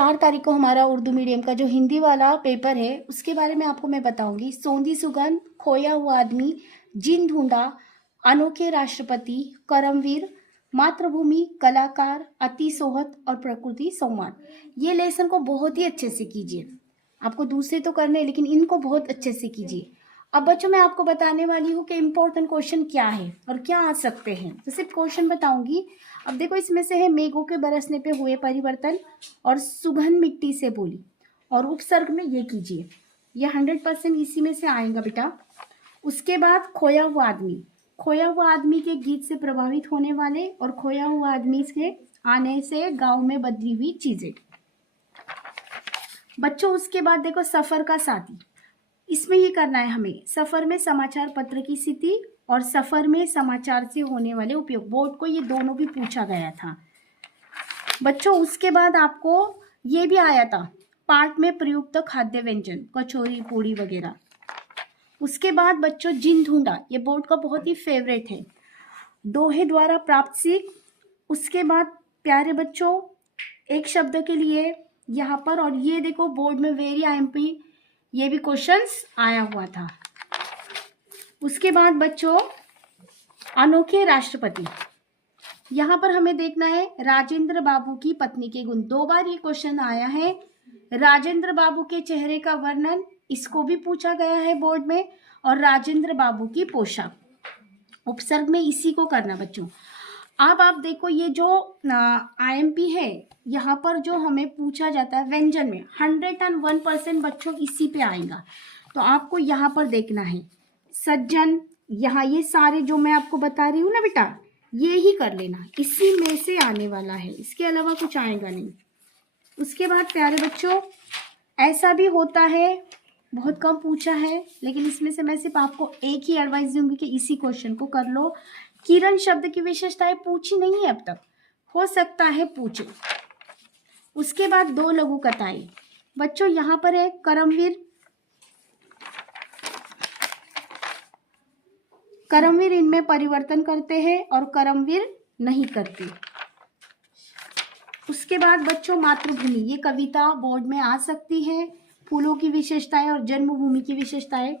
4 तारीख को हमारा उर्दू मीडियम का जो हिंदी वाला पेपर है उसके बारे में आपको मैं बताऊंगी। सोंधी सुगंध, खोया हुआ आदमी, जिन ढूंढा, अनोखे राष्ट्रपति, करमवीर, मातृभूमि, कलाकार, अति सोहत और प्रकृति संवाद। ये लेसन को बहुत ही अच्छे से कीजिए। आपको दूसरे तो करने लेकिन इनको बहुत अच्छे से कीजिए। अब बच्चों मैं आपको बताने वाली हूँ कि इम्पोर्टेंट क्वेश्चन क्या है और क्या आ सकते हैं। तो सिर्फ क्वेश्चन बताऊंगी। अब देखो इसमें से है मेघों के बरसने पे हुए परिवर्तन और सुगंध मिट्टी से बोली और उपसर्ग में ये कीजिए। ये 100% इसी में से आएगा बेटा। उसके बाद खोया हुआ आदमी, खोया हुआ आदमी के गीत से प्रभावित होने वाले और खोया हुआ आदमी के आने से गांव में बदली हुई चीजें। बच्चों उसके बाद देखो सफर का साथी, इसमें ये करना है हमें सफर में समाचार पत्र की स्थिति और सफर में समाचार से होने वाले उपयोग। बोर्ड को ये दोनों भी पूछा गया था बच्चों। उसके बाद आपको ये भी आया था पाठ में प्रयुक्त खाद्य व्यंजन, कचौरी, पूड़ी वगैरह। उसके बाद बच्चों जिन ढूंढा, ये बोर्ड का बहुत ही फेवरेट है। दोहे द्वारा प्राप्त सीख। उसके बाद प्यारे बच्चों एक शब्द के लिए यहाँ पर, और ये देखो बोर्ड में वेरी आईएमपी ये भी क्वेश्चंस आया हुआ था। उसके बाद बच्चों अनोखे राष्ट्रपति, यहाँ पर हमें देखना है राजेंद्र बाबू की पत्नी के गुण। 2 बार ये क्वेश्चन आया है। राजेंद्र बाबू के चेहरे का वर्णन, इसको भी पूछा गया है बोर्ड में, और राजेंद्र बाबू की पोशाक। उपसर्ग में इसी को करना बच्चों। अब आप देखो ये जो आईएमपी है यहाँ पर जो हमें पूछा जाता है व्यंजन में 101% बच्चों इसी पे आएगा। तो आपको यहाँ पर देखना है सज्जन, यहाँ ये सारे जो मैं आपको बता रही हूँ ना बेटा, ये ही कर लेना, इसी में से आने वाला है, इसके अलावा कुछ आएगा नहीं। उसके बाद प्यारे बच्चों ऐसा भी होता है, बहुत कम पूछा है, लेकिन इसमें से मैं सिर्फ आपको एक ही एडवाइस दूंगी कि इसी क्वेश्चन को कर लो। किरण शब्द की विशेषताएं पूछी नहीं है अब तक, हो सकता है पूछे। उसके बाद 2 लघु कथाएं बच्चों, यहाँ पर है करमवीर। करमवीर इनमें परिवर्तन करते हैं और करमवीर नहीं करते। उसके बाद बच्चों मातृभूमि, ये कविता बोर्ड में आ सकती है। फूलों की विशेषताएं और जन्मभूमि की विशेषताएं,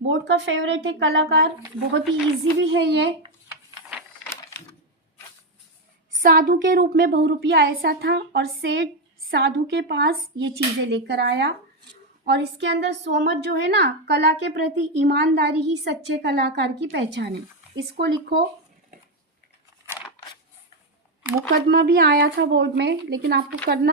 बोर्ड का फेवरेट है। कलाकार, बहुत ही इजी भी है ये। साधु के रूप में बहुरूपिया ऐसा था और सेठ साधु के पास ये चीजें लेकर आया। और इसके अंदर सोमत जो है ना, कला के प्रति ईमानदारी ही सच्चे कलाकार की पहचान है, इसको लिखो। मुकदमा भी आया था बोर्ड में, लेकिन आपको करना